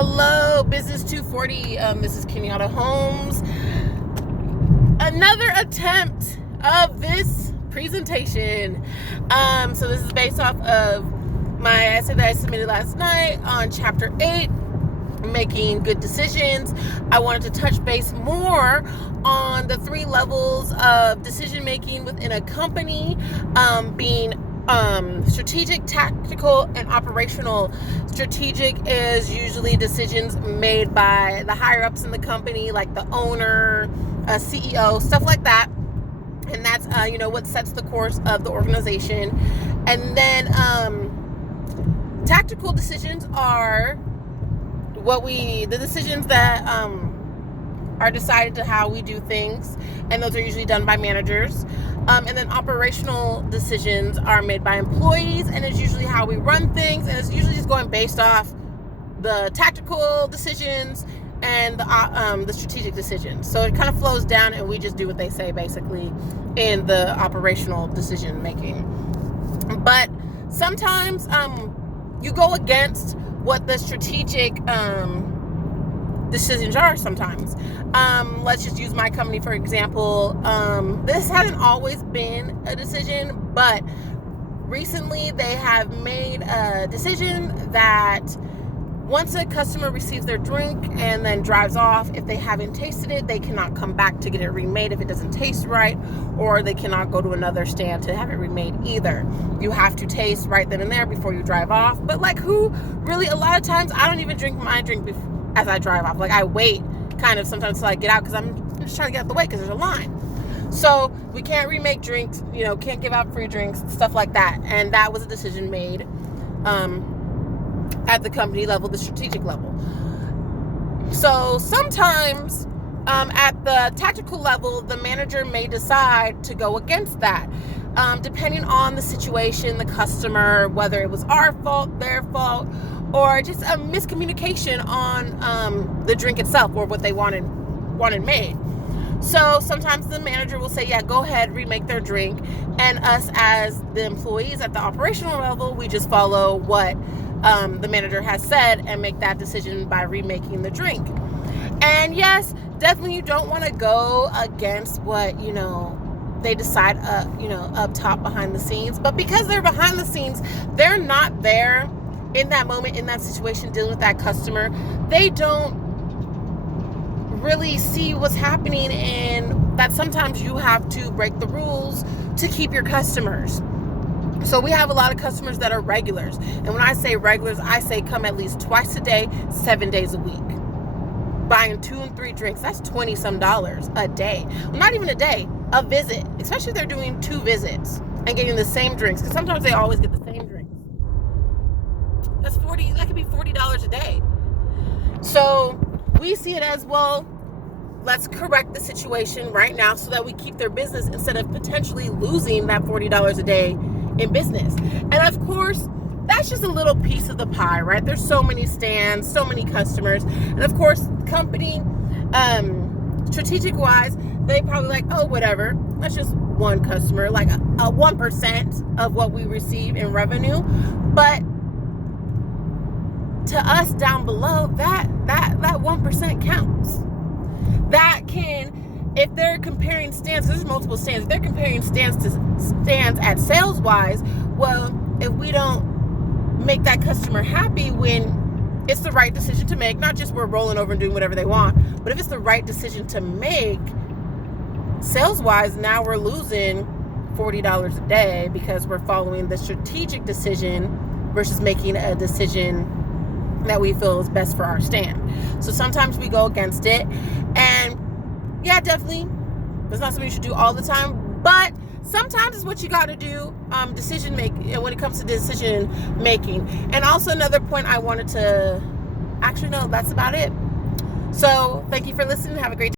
Hello, Business 240. This is Kenyatta Holmes. Another attempt of this presentation. So this is based off of my essay that I submitted last night on Chapter 8, Making Good Decisions. I wanted to touch base more on the 3 levels of decision making within a company, being strategic, tactical, and operational. Strategic is usually decisions made by the higher ups in the company, like the owner, CEO, stuff like that. And that's what sets the course of the organization. And then tactical decisions are the decisions that are decided to how we do things, and those are usually done by managers. And then operational decisions are made by employees, and it's usually how we run things, and it's usually just going based off the tactical decisions and the strategic decisions. So it kind of flows down, and we just do what they say basically in the operational decision making. But sometimes you go against what the strategic decisions are sometimes. Let's just use my company for example. This hasn't always been a decision, but recently they have made a decision that once a customer receives their drink and then drives off, if they haven't tasted it, they cannot come back to get it remade if it doesn't taste right, or they cannot go to another stand to have it remade either. You have to taste right then and there before you drive off. But who really, a lot of times I don't even drink my drink as I drive off. I wait kind of sometimes till I get out, because I'm just trying to get out the way because there's a line. So we can't remake drinks, can't give out free drinks, stuff like that. And that was a decision made at the company level, the strategic level. So sometimes at the tactical level, the manager may decide to go against that, depending on the situation, the customer, whether it was our fault, their fault, or just a miscommunication on the drink itself or what they wanted made. So sometimes the manager will say, yeah, go ahead, remake their drink. And us as the employees at the operational level, we just follow what the manager has said and make that decision by remaking the drink. And yes, definitely you don't want to go against what, they decide, up top behind the scenes. But because they're behind the scenes, they're not there in that moment, in that situation, dealing with that customer. They don't really see what's happening, and that sometimes you have to break the rules to keep your customers. So we have a lot of customers that are regulars. And when I say regulars, I say come at least twice a day, 7 days a week. Buying 2 and 3 drinks, that's $20-some a day. Well, not even a day, a visit. Especially if they're doing 2 visits and getting the same drinks, because sometimes they always get the same drinks. That could be $40 a day. So we see it as, well, let's correct the situation right now so that we keep their business instead of potentially losing that $40 a day in business. And of course, that's just a little piece of the pie, right? There's so many stands, so many customers. And of course, company, strategic wise, they probably oh, whatever. That's just one customer, a 1% of what we receive in revenue. But to us down below, that 1% counts. That can, if they're comparing stands, there's multiple stands, if they're comparing stands to stands at sales wise, well, if we don't make that customer happy when it's the right decision to make, not just we're rolling over and doing whatever they want, but if it's the right decision to make sales wise, now we're losing $40 a day because we're following the strategic decision versus making a decision that we feel is best for our stand. So sometimes we go against it, and yeah, definitely it's not something you should do all the time, but sometimes it's what you got to do, decision making, when it comes to decision making. And also another point I wanted to, actually no, that's about it. So thank you for listening. Have a great day.